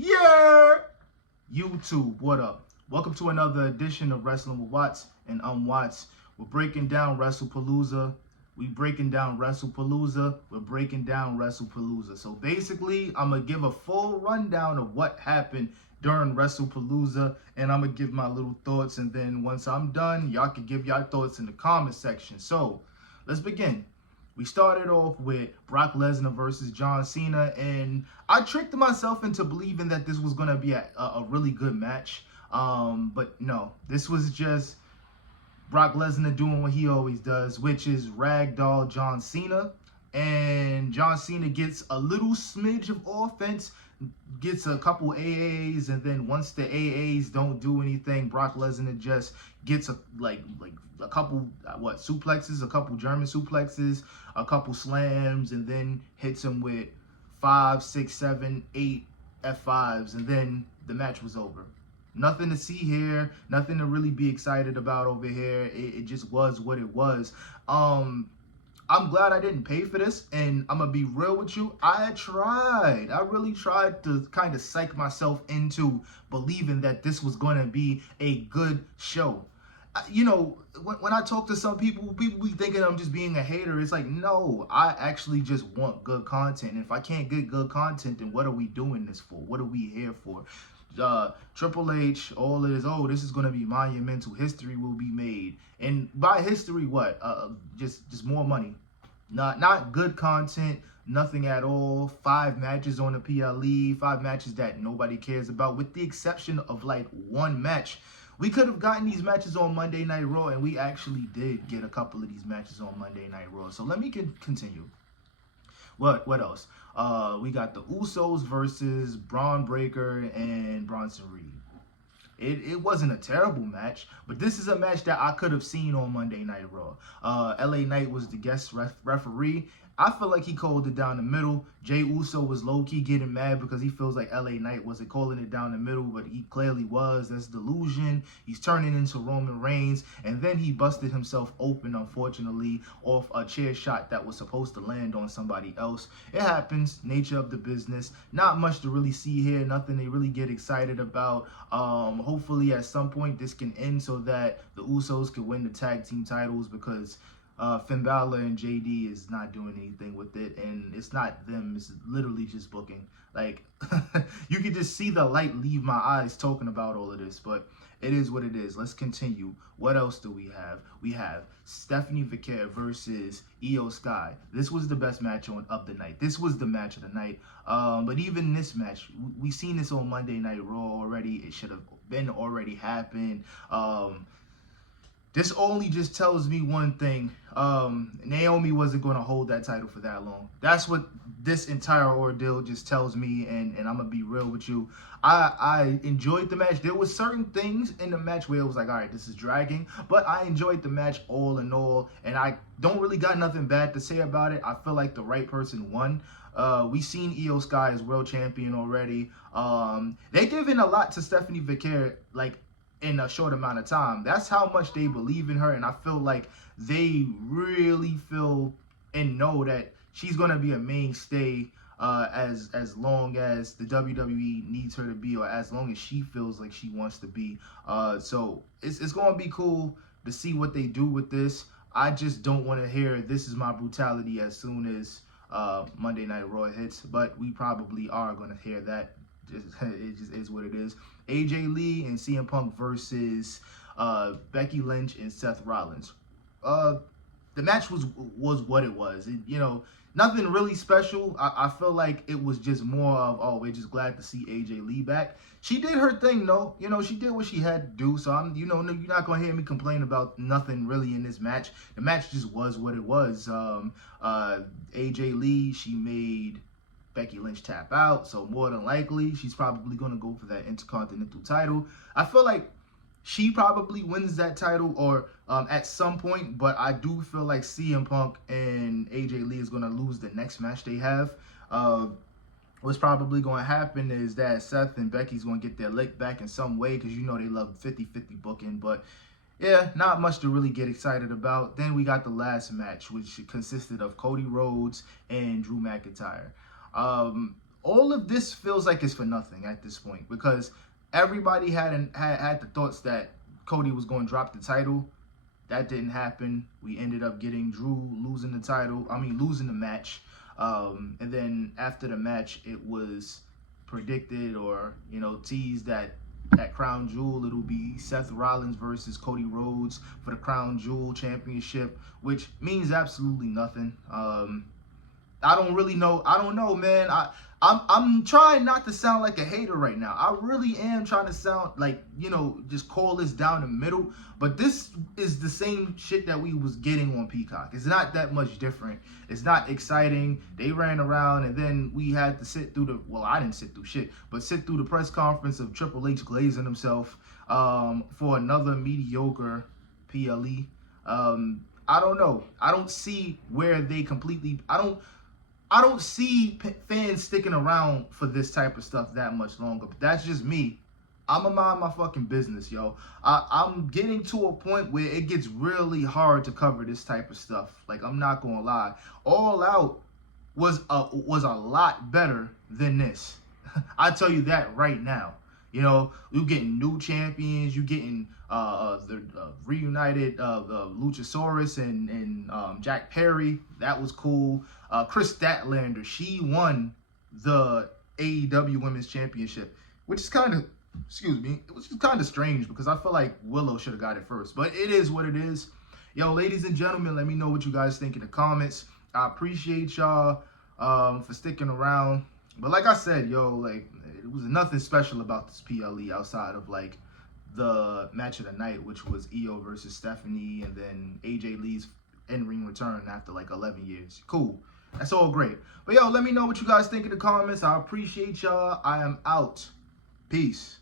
Yeah! YouTube, what up? Welcome to another edition of Wrestling with Watts, and I'm Watts. We're breaking down Wrestlepalooza. We're breaking down Wrestlepalooza. So basically, I'm going to give a full rundown of what happened during Wrestlepalooza, and I'm going to give my little thoughts, and then once I'm done, y'all can give y'all thoughts in the comment section. So, let's begin. We started off with Brock Lesnar versus John Cena, and I tricked myself into believing that this was going to be a really good match. But no, this was just Brock Lesnar doing what he always does, which is ragdoll John Cena. And John Cena gets a little smidge of offense, gets a couple AAs, and then once the AAs don't do anything, Brock Lesnar just gets a couple suplexes, a couple German suplexes, a couple slams, and then hits him with 5, 6, 7, 8 F5s, and then the match was over. Nothing to see here, nothing to really be excited about over here. It just was what it was. I'm glad I didn't pay for this, and I'm gonna be real with you. I really tried to kind of psych myself into believing that this was gonna be a good show. You know, when I talk to some people be thinking I'm just being a hater. It's like, no, I actually just want good content. And if I can't get good content, then what are we doing this for? What are we here for? Triple H, all of this, oh, this is going to be monumental. History will be made. And by history, what? Just more money. Not good content, nothing at all. 5 matches on the PLE, 5 matches that nobody cares about, with the exception of like one match. We could have gotten these matches on Monday Night Raw, and we actually did get a couple of these matches on Monday Night Raw. So let me continue. What else? We got the Usos versus Braun Breaker and Bronson Reed. It wasn't a terrible match, but this is a match that I could have seen on Monday Night Raw. LA Knight was the guest referee. I feel like he called it down the middle. Jey Uso was low-key getting mad because he feels like LA Knight wasn't calling it down the middle, but he clearly was. That's delusion. He's turning into Roman Reigns, and then he busted himself open, unfortunately, off a chair shot that was supposed to land on somebody else. It happens. Nature of the business. Not much to really see here. Nothing to really get excited about. Hopefully, at some point, this can end so that the Usos can win the tag team titles, because Finn Balor and JD is not doing anything with it, and it's not them, it's literally just booking. Like, you can just see the light leave my eyes talking about all of this, but it is what it is. Let's continue. What else do we have? We have Stephanie Vicaire versus Io Sky. This was the best match of the night. This was the match of the night. But even this match, we seen this on Monday Night Raw already. It should have been already happened. This only just tells me one thing. Naomi wasn't going to hold that title for that long. That's what this entire ordeal just tells me, and I'm going to be real with you. I enjoyed the match. There was certain things in the match where it was like, all right, this is dragging, but I enjoyed the match all in all, and I don't really got nothing bad to say about it. I feel like the right person won. We seen Io Sky as world champion already. They giving a lot to Stephanie Vicaire, like, in a short amount of time. That's how much they believe in her, and I feel like they really feel and know that she's going to be a mainstay as long as the WWE needs her to be, or as long as she feels like she wants to be. So it's going to be cool to see what they do with this. I just don't want to hear "this is my brutality" as soon as Monday Night Raw hits, but we probably are going to hear that. It just is what it is. AJ Lee and CM Punk versus Becky Lynch and Seth Rollins. The match was what it was. Nothing really special. I feel like it was just more of, oh, we're just glad to see AJ Lee back. She did her thing, though. She did what she had to do. So you're not gonna hear me complain about nothing really in this match. The match just was what it was. AJ Lee, she made Becky Lynch tap out, so more than likely she's probably going to go for that Intercontinental title. I feel like she probably wins that title or at some point, but I do feel like CM Punk and AJ Lee is going to lose the next match they have. What's probably going to happen is that Seth and Becky's going to get their lick back in some way, because they love 50-50 booking, but yeah, not much to really get excited about. Then we got the last match, which consisted of Cody Rhodes and Drew McIntyre. all of this feels like it's for nothing at this point, because everybody had the thoughts that Cody was going to drop the title. That didn't happen. We ended up getting Drew losing the title. I mean, losing the match. And then after the match, it was predicted or, you know, teased that crown jewel, it'll be Seth Rollins versus Cody Rhodes for the crown jewel championship, which means absolutely nothing. I don't really know. I don't know, man. I'm trying not to sound like a hater right now. I really am trying to sound like, you know, just call this down the middle. But this is the same shit that we was getting on Peacock. It's not that much different. It's not exciting. They ran around and then we had to sit through the, well, I didn't sit through shit, but sit through the press conference of Triple H glazing himself for another mediocre PLE. I don't know. I don't see where they completely, I don't see fans sticking around for this type of stuff that much longer. But that's just me. I'ma mind my fucking business, yo. I'm getting to a point where it gets really hard to cover this type of stuff. Like, I'm not gonna lie. All Out was a lot better than this. I tell you that right now. You know, you getting new champions. You getting the reunited Luchasaurus and Jack Perry. That was cool. Chris Statlander, she won the AEW Women's Championship, which is kind of, excuse me, it was just kind of strange because I feel like Willow should have got it first. But it is what it is. Yo, ladies and gentlemen, let me know what you guys think in the comments. I appreciate y'all for sticking around. But like I said, yo, like, it was nothing special about this PLE outside of like the match of the night, which was Io versus Stephanie, and then AJ Lee's in-ring return after like 11 years. Cool. That's all great. But yo, let me know what you guys think in the comments. I appreciate y'all. I am out. Peace.